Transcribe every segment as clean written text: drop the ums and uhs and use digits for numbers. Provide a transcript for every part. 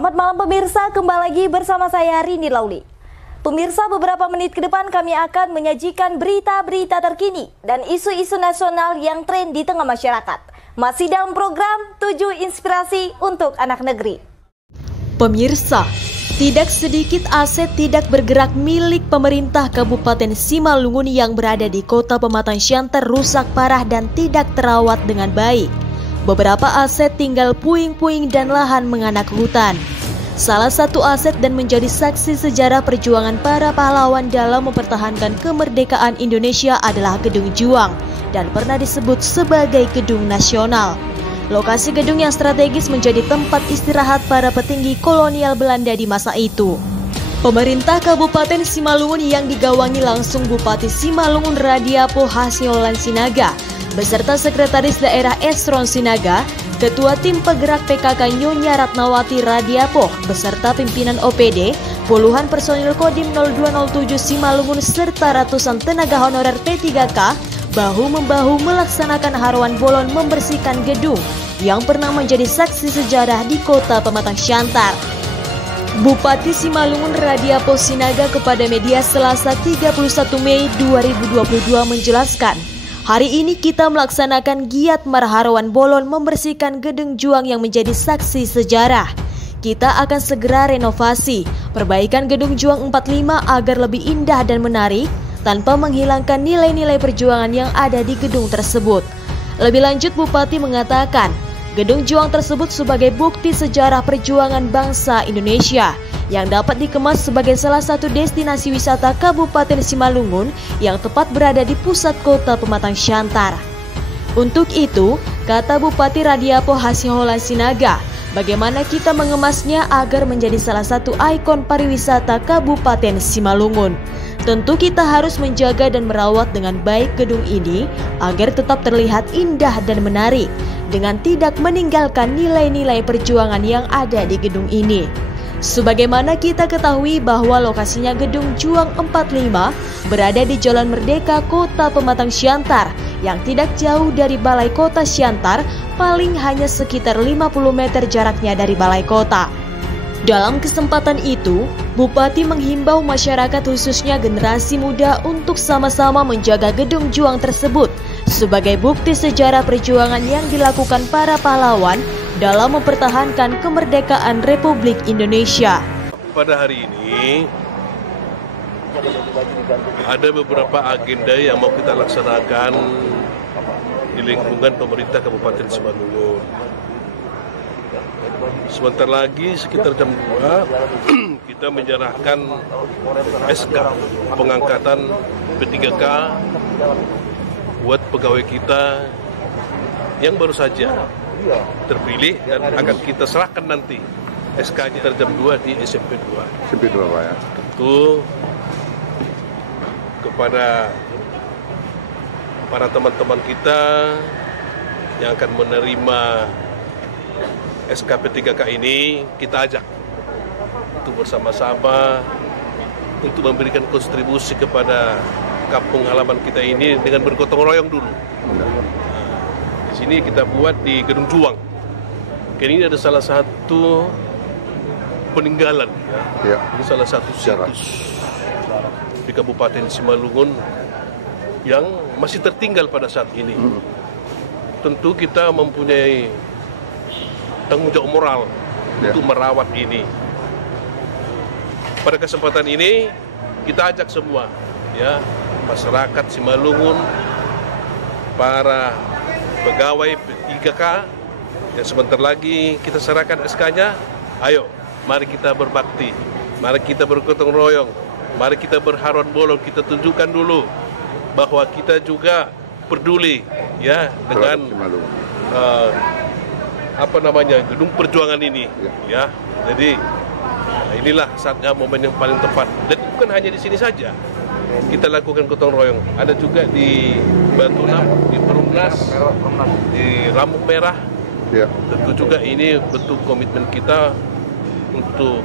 Selamat malam pemirsa, kembali lagi bersama saya Rini Lauli. Pemirsa, beberapa menit ke depan kami akan menyajikan berita-berita terkini dan isu-isu nasional yang tren di tengah masyarakat. Masih dalam program 7 Inspirasi untuk Anak Negeri. Pemirsa, tidak sedikit aset tidak bergerak milik pemerintah Kabupaten Simalungun yang berada di Kota Pematang Siantar rusak parah dan tidak terawat dengan baik. Beberapa aset tinggal puing-puing dan lahan menganak hutan. Salah satu aset dan menjadi saksi sejarah perjuangan para pahlawan dalam mempertahankan kemerdekaan Indonesia adalah Gedung Juang dan pernah disebut sebagai Gedung Nasional. Lokasi gedung yang strategis menjadi tempat istirahat para petinggi kolonial Belanda di masa itu. Pemerintah Kabupaten Simalungun yang digawangi langsung Bupati Simalungun Radiapo Hasiolan Sinaga beserta Sekretaris Daerah Esron Sinaga, Ketua Tim Penggerak PKK Nyonya Ratnawati Radiapo beserta pimpinan OPD, puluhan personil Kodim 0207 Simalungun serta ratusan tenaga honorer P3K bahu-membahu melaksanakan haruan bolon membersihkan gedung yang pernah menjadi saksi sejarah di Kota Pematang Siantar. Bupati Simalungun Radiapo Sinaga kepada media Selasa 31 Mei 2022 menjelaskan, hari ini kita melaksanakan giat marharuan bolon membersihkan Gedung Juang yang menjadi saksi sejarah. Kita akan segera renovasi, perbaikan Gedung Juang 45 agar lebih indah dan menarik tanpa menghilangkan nilai-nilai perjuangan yang ada di gedung tersebut. Lebih lanjut, Bupati mengatakan, Gedung Juang tersebut sebagai bukti sejarah perjuangan bangsa Indonesia yang dapat dikemas sebagai salah satu destinasi wisata Kabupaten Simalungun yang tepat berada di pusat Kota Pematang Siantar. Untuk itu, kata Bupati Radiapo Hasiolan Sinaga, bagaimana kita mengemasnya agar menjadi salah satu ikon pariwisata Kabupaten Simalungun. Tentu kita harus menjaga dan merawat dengan baik gedung ini agar tetap terlihat indah dan menarik dengan tidak meninggalkan nilai-nilai perjuangan yang ada di gedung ini. Sebagaimana kita ketahui bahwa lokasinya Gedung Juang 45 berada di Jalan Merdeka Kota Pematang Siantar yang tidak jauh dari Balai Kota Siantar, paling hanya sekitar 50 meter jaraknya dari Balai Kota. Dalam kesempatan itu, Bupati menghimbau masyarakat khususnya generasi muda untuk sama-sama menjaga Gedung Juang tersebut sebagai bukti sejarah perjuangan yang dilakukan para pahlawan dalam mempertahankan kemerdekaan Republik Indonesia. Pada hari ini ada beberapa agenda yang mau kita laksanakan di lingkungan pemerintah Kabupaten Simalungun. Sebentar lagi sekitar jam 2 kita menyerahkan SK pengangkatan P3K buat pegawai kita yang baru saja terpilih dan akan kita serahkan nanti SK-nya sekitar jam 2 di SMP 2. SMP 2 Pak ya. Tentu kepada para teman-teman kita yang akan menerima SKP3K ini, kita ajak untuk bersama-sama untuk memberikan kontribusi kepada kampung halaman kita ini dengan bergotong royong dulu. Di sini kita buat di Gedung Juang. Ini ada salah satu peninggalan, ya. Ini salah satu situs di Kabupaten Simalungun yang masih tertinggal pada saat ini. Tentu kita mempunyai tanggung jawab moral untuk merawat ini. Pada kesempatan ini kita ajak semua, ya, masyarakat Simalungun, para pegawai P3K yang sebentar lagi kita serahkan SK-nya. Ayo, mari kita berbakti, mari kita bergotong royong, mari kita berharuan bolong, kita tunjukkan dulu bahwa kita juga peduli, ya, dengan gedung perjuangan ini, ya. Jadi inilah saatnya, momen yang paling tepat. Dan bukan hanya di sini saja kita lakukan gotong royong, ada juga di Batu Enam, di Perumnas, di Rambut Merah. Tentu juga ini bentuk komitmen kita untuk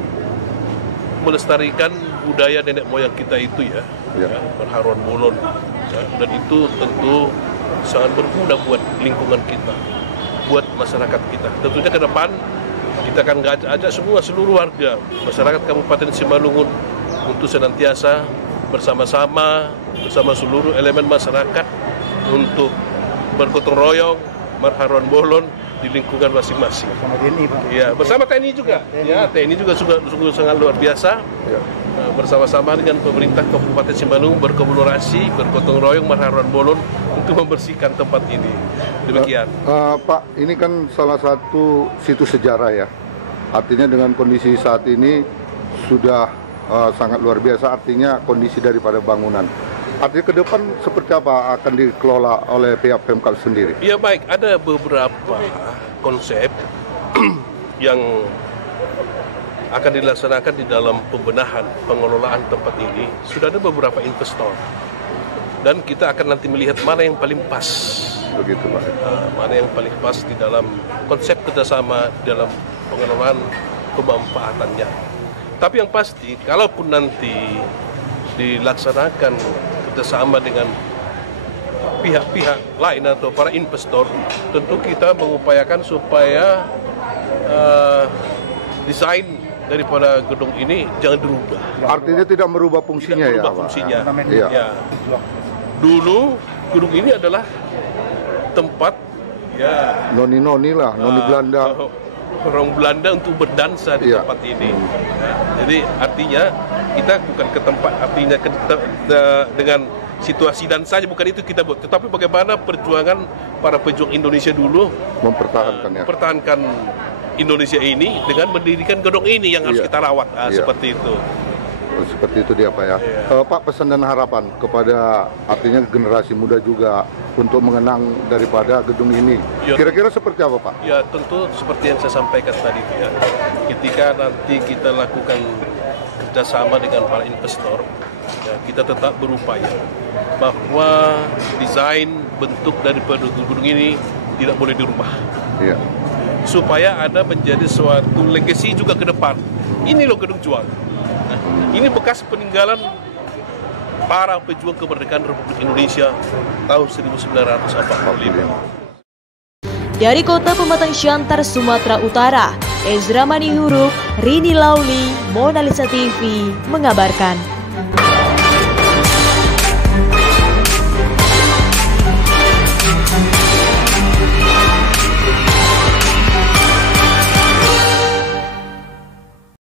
melestarikan budaya nenek moyang kita itu, ya. Berharuan bolon, ya. Dan itu tentu sangat berguna buat lingkungan kita, buat masyarakat kita. Tentunya ke depan Kita akan ajak semua seluruh warga masyarakat Kabupaten Simalungun untuk senantiasa bersama-sama bersama seluruh elemen masyarakat untuk bergotong royong, berharuan bolon di lingkungan masing-masing. Bersama TNI, Pak. Ya, bersama TNI juga. Ya, TNI juga sungguh sangat luar biasa. Ya. Bersama-sama dengan pemerintah Kabupaten Simalungun berkolaborasi, bergotong royong, berharuan bolon untuk membersihkan tempat ini. Demikian. Pak, ini kan salah satu situs sejarah ya. Artinya dengan kondisi saat ini sudah sangat luar biasa, artinya kondisi daripada bangunan. Artinya ke depan seperti apa akan dikelola oleh pihak Pemkab sendiri? Ya baik, ada beberapa konsep yang akan dilaksanakan di dalam pembenahan pengelolaan tempat ini. Sudah ada beberapa investor dan kita akan nanti melihat mana yang paling pas. Begitu Pak. Mana yang paling pas di dalam konsep kerjasama dalam pengelolaan pemanfaatannya. Tapi yang pasti, kalaupun nanti dilaksanakan kerjasama dengan pihak-pihak lain atau para investor, tentu kita mengupayakan supaya desain daripada gedung ini jangan dirubah. Artinya tidak merubah fungsinya tidak merubah ya, fungsinya. Pak? Iya. Ya. Dulu gedung ini adalah tempat ya noni-noni lah, noni Belanda. Orang Belanda untuk berdansa di tempat ini. Jadi artinya kita bukan ke tempat, artinya dengan situasi dansanya bukan itu kita buat, tetapi bagaimana perjuangan para pejuang Indonesia dulu mempertahankan Indonesia ini dengan mendirikan gedung ini yang harus kita rawat, seperti itu. Seperti itu dia Pak ya. Pak, pesan dan harapan kepada artinya generasi muda juga untuk mengenang daripada gedung ini. Kira-kira seperti apa Pak? Ya tentu seperti yang saya sampaikan tadi ya. Ketika nanti kita lakukan kerjasama dengan para investor, ya, kita tetap berupaya bahwa desain bentuk daripada gedung ini tidak boleh dirubah. Iya. Supaya ada menjadi suatu legacy juga ke depan. Ini loh gedung juang. Nah, ini bekas peninggalan para pejuang kemerdekaan Republik Indonesia tahun 1945. Dari Kota Pematang Siantar, Sumatera Utara, Ezra Manihuruk, Rini Lauli, Mona Lisa TV mengabarkan.